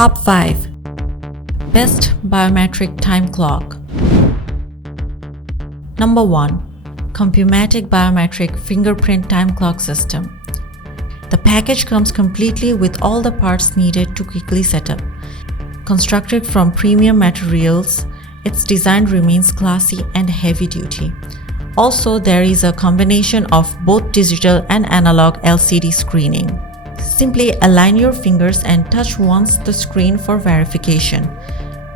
Top 5 Best Biometric Time Clock. Number 1. Compumatic Biometric Fingerprint Time Clock System. The package comes completely with all the parts needed to quickly set up. Constructed from premium materials, its design remains classy and heavy-duty. Also, there is a combination of both digital and analog LCD screening. Simply align your fingers and touch once the screen for verification.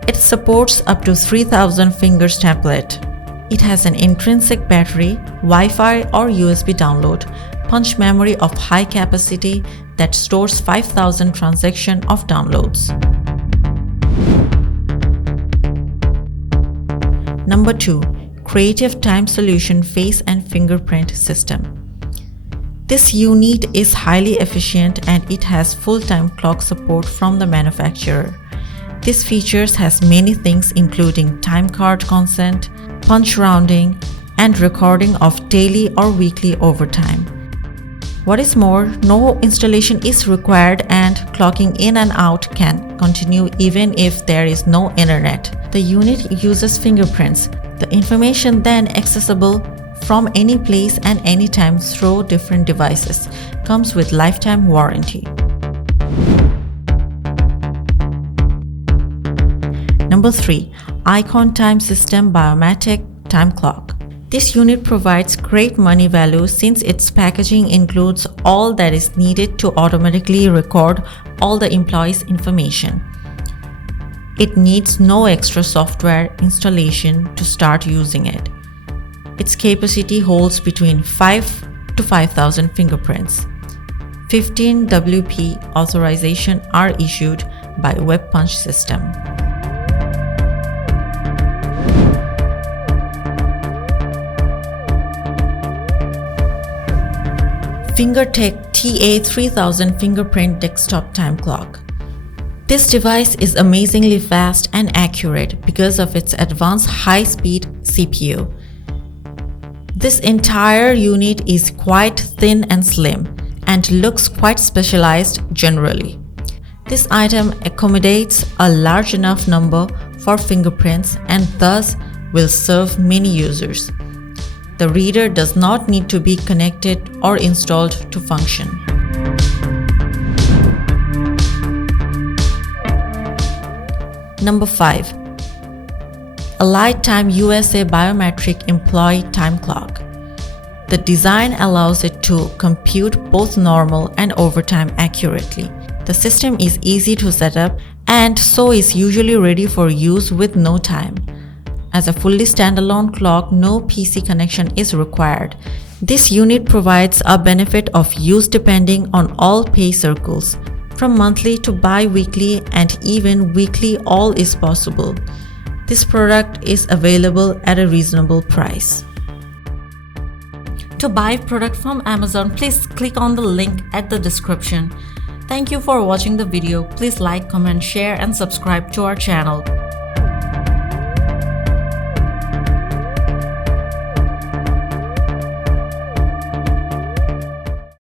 It supports up to 3000 fingers template. It has an intrinsic battery, Wi-Fi or USB download, punch memory of high capacity that stores 5000 transactions of downloads. Number 2. Creative Time Solution Face and Fingerprint System. This unit is highly efficient and it has full-time clock support from the manufacturer. This features has many things including time card consent, punch rounding, and recording of daily or weekly overtime. What is more, no installation is required and clocking in and out can continue even if there is no internet. The unit uses fingerprints. The information then accessible from any place and anytime through different devices. Comes with lifetime warranty. Number 3. Icon Time System Biometric Time Clock. This unit provides great money value since its packaging includes all that is needed to automatically record all the employees' information. It needs no extra software installation to start using it. Its capacity holds between 5 to 5000 fingerprints. 15 WP authorization are issued by Web Punch system. Fingertech TA3000 Fingerprint Desktop Time Clock. This device is amazingly fast and accurate because of its advanced high-speed CPU. This entire unit is quite thin and slim and looks quite specialized generally. This item accommodates a large enough number for fingerprints and thus will serve many users. The reader does not need to be connected or installed to function. Number 5. Alight Time USA Biometric Employee Time Clock. The design allows it to compute both normal and overtime accurately. The system is easy to set up and so is usually ready for use with no time. As a fully standalone clock, no PC connection is required. This unit provides a benefit of use depending on all pay circles. From monthly to bi-weekly and even weekly, all is possible. This product is available at a reasonable price. To buy product from Amazon, please click on the link at the description. Thank you for watching the video. Please like, comment, share and subscribe to our channel.